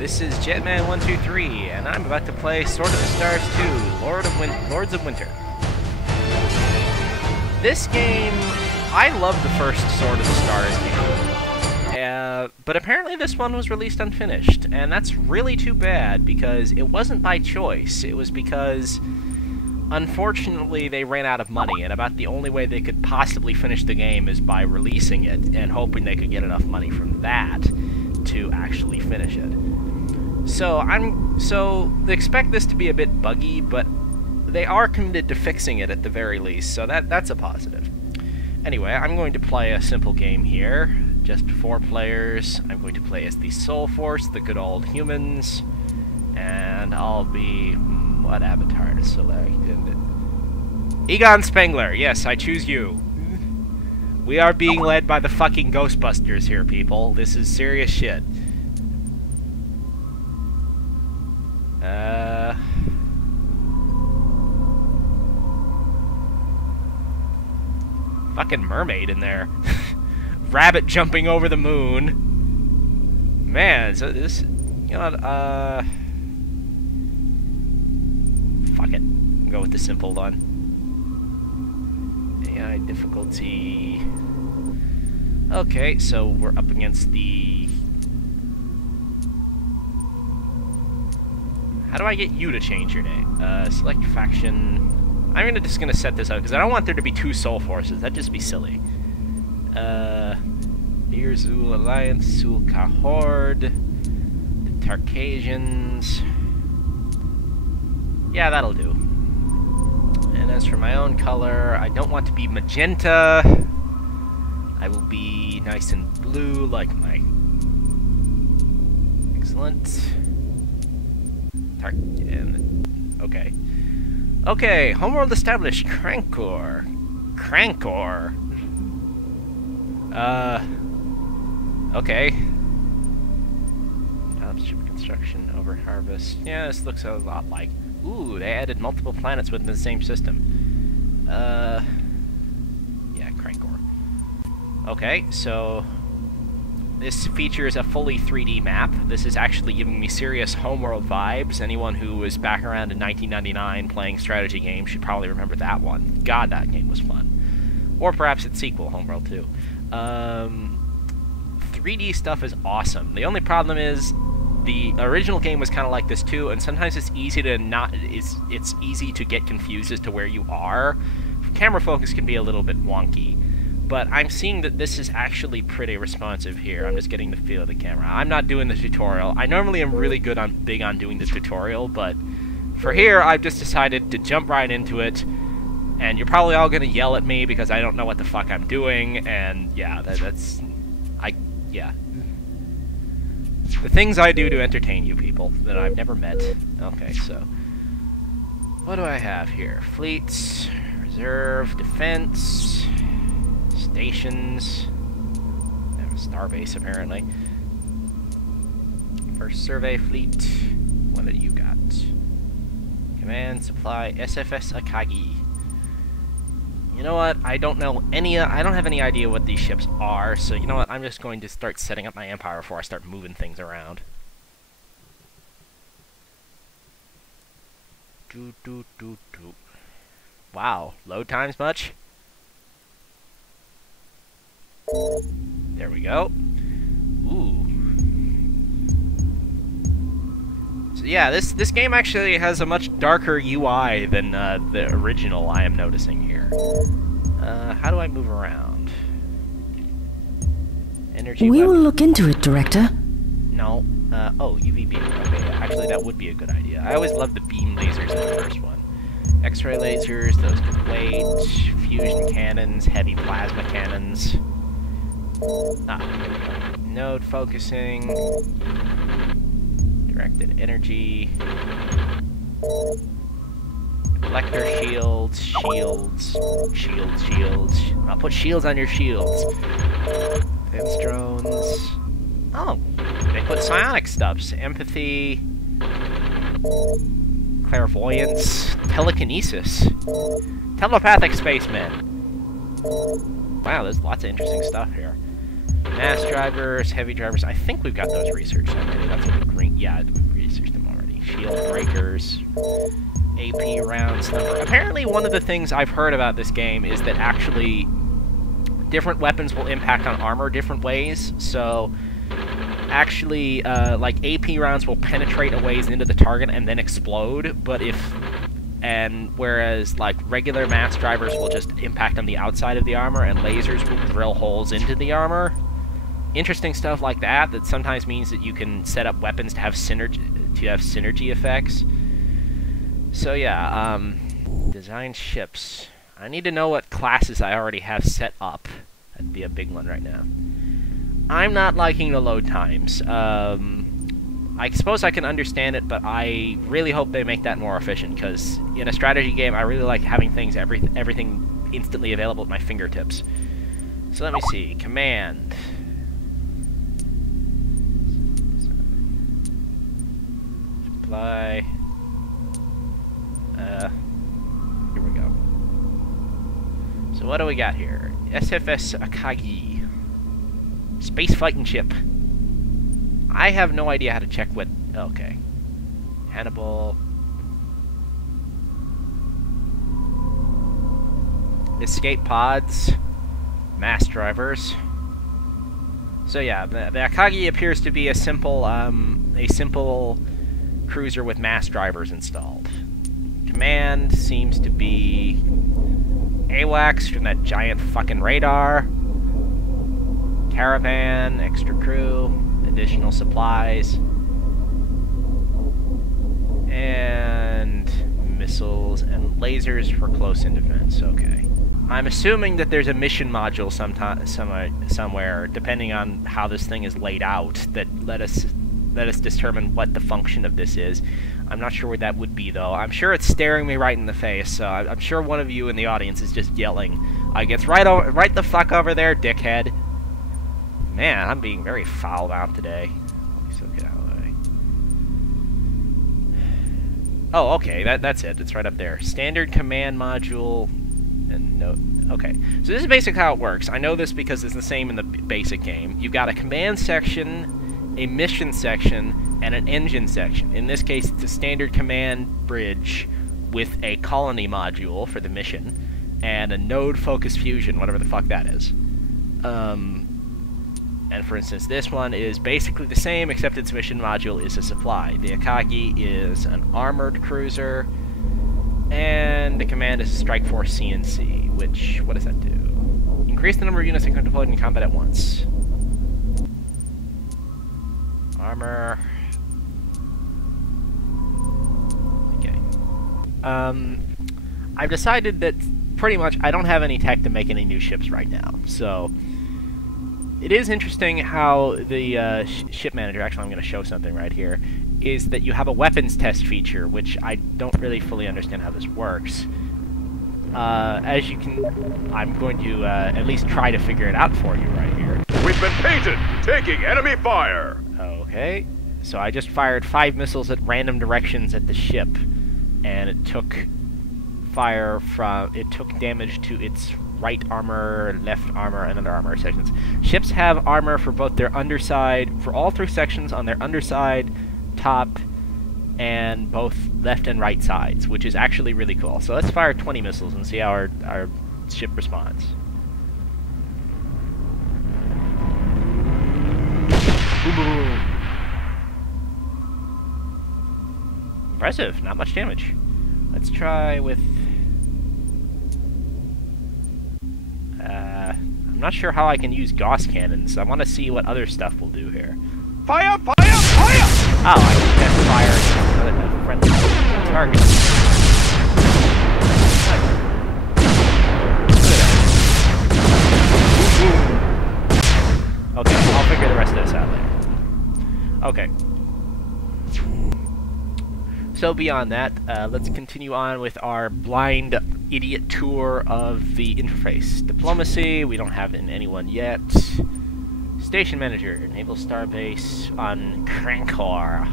this is Jetman123, and I'm about to play Sword of the Stars 2, Lords of Winter. This game, I love the first Sword of the Stars game, but apparently this one was released unfinished, and that's really too bad, because it wasn't by choice. It was because, unfortunately, they ran out of money, and about the only way they could possibly finish the game is by releasing it, and hoping they could get enough money from that to actually finish it. So they expect this to be a bit buggy, but they are committed to fixing it at the very least, so that's a positive. Anyway, I'm going to play a simple game here, just 4 players. I'm going to play as the Soul Force, the good old humans, and I'll be... what avatar to select? Egon Spengler, yes, I choose you. We are being led by the fucking Ghostbusters here, people. This is serious shit. Fucking mermaid in there. Rabbit jumping over the moon. Man, so this... you know what, fuck it. I'll go with the simple one. AI difficulty... okay, so we're up against the... how do I get you to change your name? Select faction... I'm just gonna set this up, because I don't want there to be 2 Soul Forces. That'd just be silly. Dear Zul Alliance, Sulka Horde... the Tarkasians... yeah, that'll do. And as for my own color, I don't want to be magenta. I will be nice and blue, like my... excellent. Okay. Okay, homeworld established. Crankor. Crankor. Okay. Ship construction over harvest. Yeah, this looks a lot like... ooh, they added multiple planets within the same system. Yeah, Crankor. Okay, so... this features a fully 3D map. This is actually giving me serious homeworld vibes. Anyone who was back around in 1999 playing strategy games should probably remember that one. God, that game was fun. Or perhaps its sequel, Homeworld 2. 3D stuff is awesome. The only problem is the original game was kind of like this too, and sometimes it's easy to it's easy to get confused as to where you are. Camera focus can be a little bit wonky. But I'm seeing that this is actually pretty responsive here. I'm just getting the feel of the camera. I'm not doing the tutorial. I normally am really big on doing the tutorial, but for here, I've just decided to jump right into it. And you're probably all gonna yell at me because I don't know what the fuck I'm doing. And yeah, yeah. The things I do to entertain you people that I've never met. Okay, so what do I have here? Fleets, reserve, defense. Stations. I have a starbase, apparently. First survey fleet. What do you got? Command, supply, SFS Akagi. You know what? I don't have any idea what these ships are, so you know what? I'm just going to start setting up my empire before I start moving things around. Wow. Load times much? There we go. Ooh. So yeah, this game actually has a much darker UI than the original I am noticing here. How do I move around? Energy We weapon. will look into it, Director. No. Oh, UV beam. Okay, actually that would be a good idea. I always loved the beam lasers in the first one. X-ray lasers, those could wait. Fusion cannons, heavy plasma cannons. Ah, here we go. Node focusing. Directed energy. Reflector shields. Shields. I'll put shields on your shields. Defense drones. Oh, they put psionic stuffs. Empathy. Clairvoyance. Telekinesis. Telepathic spacemen. Wow, there's lots of interesting stuff here. Mass drivers, heavy drivers. I think we've got those researched already. That's what the green... Yeah, we've researched them already. Shield breakers, AP rounds number. Apparently, one of the things I've heard about this game is that actually different weapons will impact on armor different ways. So, actually, like, AP rounds will penetrate a ways into the target and then explode, but whereas, like, regular mass drivers will just impact on the outside of the armor, and lasers will drill holes into the armor. Interesting stuff like that sometimes means that you can set up weapons to have synergy effects. So yeah, design ships. I need to know what classes I already have set up. That'd be a big one right now. I'm not liking the load times. I suppose I can understand it, but I really hope they make that more efficient, because in a strategy game, I really like having everything instantly available at my fingertips. So let me see. Command. Supply. Here we go. So what do we got here? SFS Akagi. Space fighting ship. I have no idea how to check what... Okay. Hannibal. Escape pods. Mass drivers. So yeah, the Akagi appears to be a simple cruiser with mass drivers installed. Command seems to be AWACS from that giant fucking radar. Caravan, extra crew, additional supplies, and missiles and lasers for close-in defense. Okay. I'm assuming that there's a mission module somewhere, depending on how this thing is laid out, that let us determine what the function of this is. I'm not sure where that would be, though. I'm sure it's staring me right in the face, so I'm sure one of you in the audience is just yelling, "It's right the fuck over there, dickhead." Man, I'm being very foul-mouthed today. So get out of the way. Oh, okay, that's it. It's right up there. Standard command module, and no. Okay, so this is basically how it works. I know this because it's the same in the basic game. You've got a command section, a mission section, and an engine section. In this case, it's a standard command bridge with a colony module for the mission, and a node focus fusion, whatever the fuck that is. And for instance, this one is basically the same, except its mission module is a supply. The Akagi is an armored cruiser, and the command is a Strike Force CNC, which, what does that do? Increase the number of units that can deploy in combat at once. Armor. Okay. I've decided that pretty much I don't have any tech to make any new ships right now, so it is interesting how the ship manager, actually I'm going to show something right here, is that you have a weapons test feature, which I don't really fully understand how this works. As you can, I'm going to at least try to figure it out for you right here. We've been painted! Taking enemy fire! Okay, so I just fired 5 missiles at random directions at the ship, and it took damage to its right armor, left armor, and other armor sections. Ships have armor for both their underside, for all 3 sections on their underside, top, and both left and right sides, which is actually really cool. So let's fire 20 missiles and see how our ship responds. Boom. Impressive, not much damage. Let's try with... I'm not sure how I can use Gauss cannons. I want to see what other stuff will do here. Fire! Fire! Fire! Oh, I can just fire another friendly target. Okay, I'll figure the rest of this out later. Okay. So beyond that, let's continue on with our blind idiot tour of the interface. Diplomacy, we don't have anyone yet. Station manager, enable starbase on Crankor.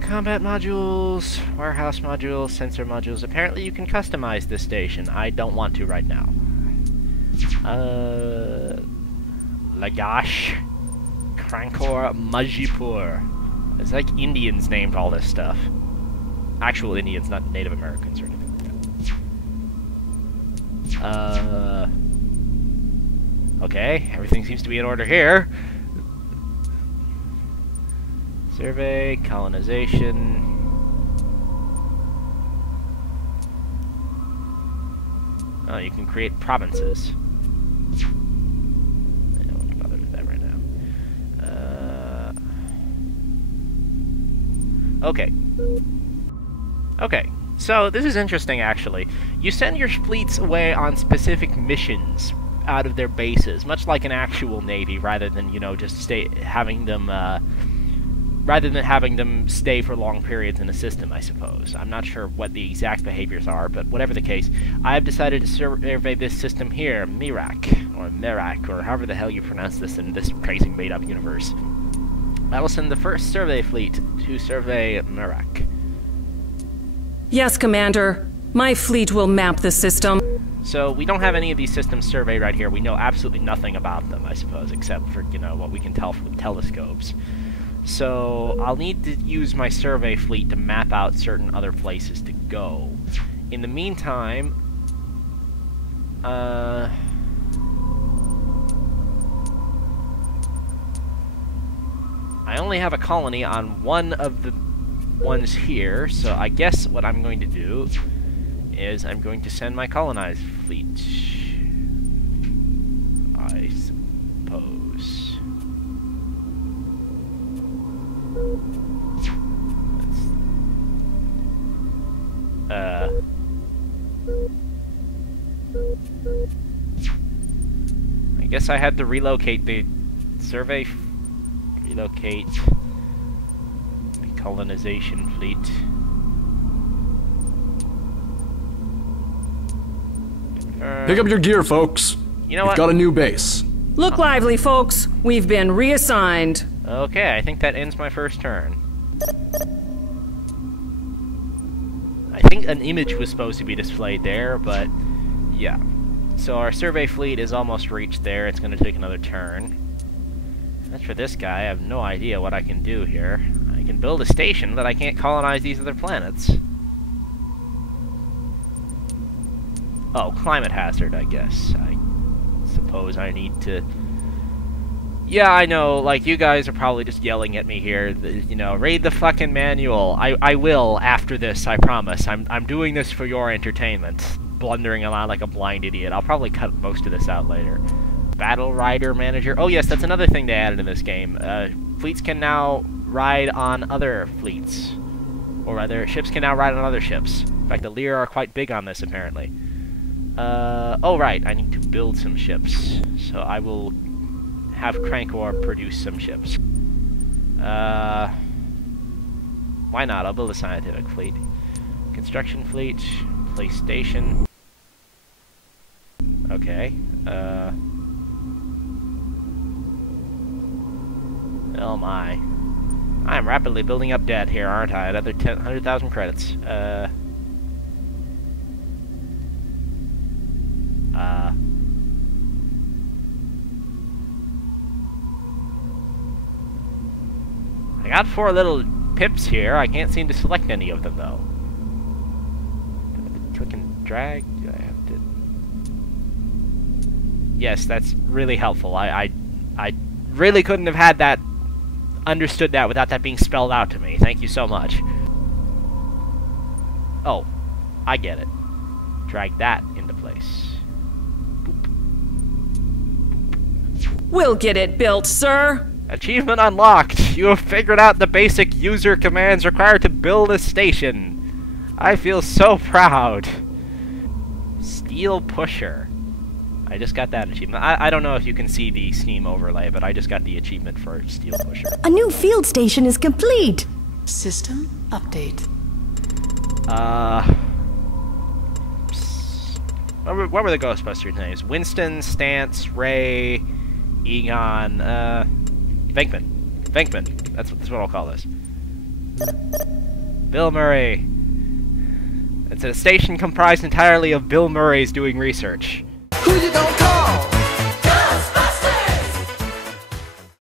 Combat modules, warehouse modules, sensor modules. Apparently you can customize this station. I don't want to right now. Lagash, Krankor, Majipur. It's like Indians named all this stuff. Actual Indians, not Native Americans or anything like that. Okay, everything seems to be in order here. Survey, colonization. Oh, you can create provinces. I don't want to bother with that right now. Okay. Okay, so this is interesting, actually. You send your fleets away on specific missions out of their bases, much like an actual navy, rather than, you know, just having them stay for long periods in a system, I suppose. I'm not sure what the exact behaviors are, but whatever the case, I have decided to survey this system here, Merak, or however the hell you pronounce this in this crazy made-up universe. I will send the first survey fleet to survey Merak. Yes, Commander. My fleet will map the system. So, we don't have any of these systems surveyed right here. We know absolutely nothing about them, I suppose, except for, you know, what we can tell from telescopes. So, I'll need to use my survey fleet to map out certain other places to go. In the meantime, I only have a colony on one of the ones here, so I guess what I'm going to do is I'm going to send my colonized fleet. I suppose. I guess I had to relocate the survey. Relocate the colonization fleet. Pick up your gear, folks. You know We've what? got a new base. Look lively, folks. We've been reassigned. Okay, I think that ends my first turn. I think an image was supposed to be displayed there, but yeah. So our survey fleet is almost reached there. It's going to take another turn. As for this guy, I have no idea what I can do here. I can build a station, but I can't colonize these other planets. Oh, climate hazard, I guess. I suppose I need to... Yeah, I know, like, you guys are probably just yelling at me here. You know, read the fucking manual. I will after this, I promise. I'm doing this for your entertainment. Blundering around like a blind idiot. I'll probably cut most of this out later. Battle Rider Manager. Oh yes, that's another thing they added in this game. Fleets can now ride on other fleets. Or rather, ships can now ride on other ships. In fact, the Lear are quite big on this, apparently. Oh right, I need to build some ships. So I will have Krankor produce some ships. Why not? I'll build a scientific fleet. Construction fleet. Place station. Okay. Oh my. I am rapidly building up debt here, aren't I? Another 100,000 credits. I got 4 little pips here. I can't seem to select any of them, though. Click and drag? Do I have to... Yes, that's really helpful. I really couldn't have had that... understood that without that being spelled out to me. Thank you so much. Oh, I get it. Drag that into place. Boop. We'll get it built, sir. Achievement unlocked! You have figured out the basic user commands required to build a station. I feel so proud. Steel Pusher. I just got that achievement. I don't know if you can see the Steam overlay, but I just got the achievement for Steel Pusher. A new field station is complete. System update. What were the Ghostbusters' names? Winston, Stance, Ray, Egon, Venkman. Venkman. That's what I'll call this. Bill Murray. It's a station comprised entirely of Bill Murrays doing research. Who you gonna